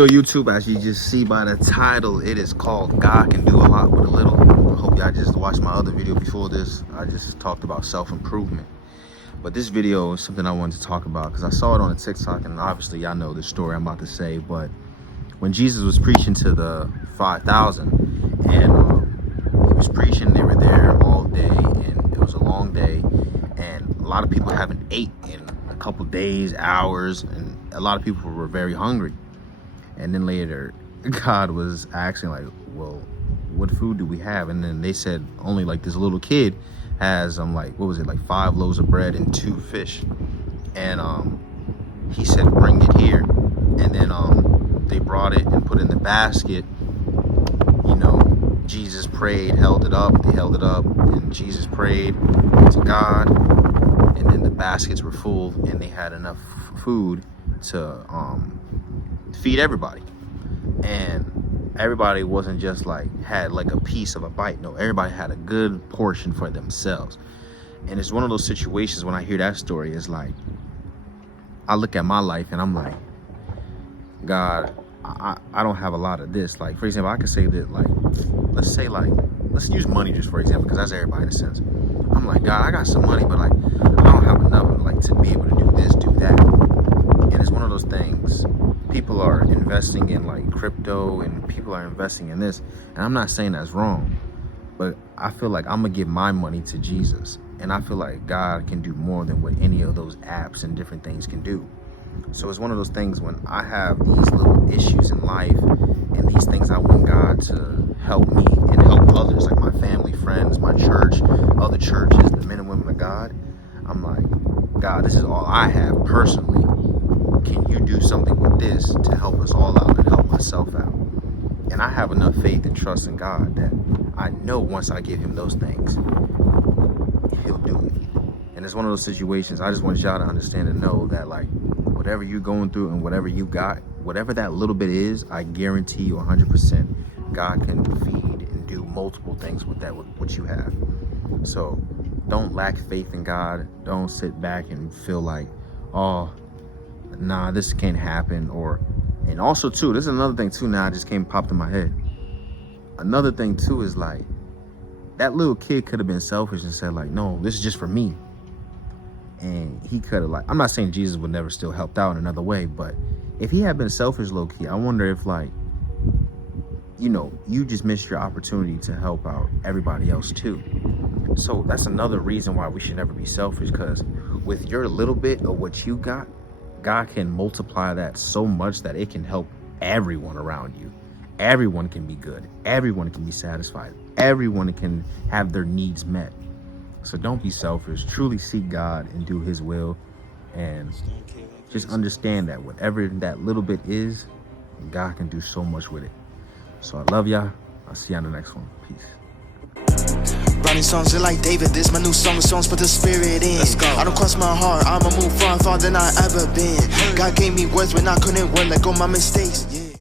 So YouTube, as you just see by the title, it is called God Can Do a Lot with a Little. I hope y'all just watched my other video before this. I just talked about self-improvement. But this video is something I wanted to talk about because I saw it on a TikTok, and obviously y'all know the story I'm about to say. But when Jesus was preaching to the 5,000, and he was preaching, they were there all day, and it was a long day, and a lot of people haven't ate in a couple days, hours, and a lot of people were very hungry. And then later, God was asking, like, well, what food do we have? And then they said only like this little kid has, like, what was it, like 5 loaves of bread and 2 fish. And he said, bring it here. And then they brought it and put it in the basket. You know, Jesus prayed, held it up. They held it up, and Jesus prayed to God. And then the baskets were full, and they had enough food to feed everybody. And everybody wasn't just like had like a piece of a bite. No, everybody had a good portion for themselves. And it's one of those situations when I hear that story, it's like I look at my life and I'm like, God, I don't have a lot of this. Like, for example, I could say that, like, let's use money just for example, because that's everybody in a sense. I'm like, God, I got some money, but like I don't have enough like to be able to do this, do that. And it's one of those things, people are investing in like crypto and people are investing in this, and I'm not saying that's wrong, but I feel like I'm gonna give my money to Jesus, and I feel like God can do more than what any of those apps and different things can do. So it's one of those things when I have these little issues in life and these things I want God to help me and help others, like my family, friends, my church, other churches, the men and women of God. I'm like, God, this is all I have personally. Can you do something with this to help us all out and help myself out? And I have enough faith and trust in God that I know once I give him those things, he'll do it. And it's one of those situations, I just want y'all to understand and know that, like, whatever you're going through and whatever you got, whatever that little bit is, I guarantee you 100% God can feed and do multiple things with that, with what you have. So don't lack faith in God. Don't sit back and feel like, oh, nah, this can't happen. And also too, this is another thing too, now I just popped in my head. Another thing too is like, that little kid could have been selfish and said like, no, this is just for me. And he could have, like, I'm not saying Jesus would never still helped out in another way, but if he had been selfish low-key, I wonder if, like, you know, you just missed your opportunity to help out everybody else too. So that's another reason why we should never be selfish, because with your little bit of what you got, God can multiply that so much that it can help everyone around you. Everyone can be good. Everyone can be satisfied. Everyone can have their needs met. So don't be selfish. Truly seek God and do his will. And just understand that whatever that little bit is, God can do so much with it. So I love y'all. I'll see you on the next one. Peace. Writing songs just like David, this my new songs put the spirit in. Let's go. I don't cross my heart, I'ma move far than I ever been. God gave me words when I couldn't word, let go my mistakes. Yeah.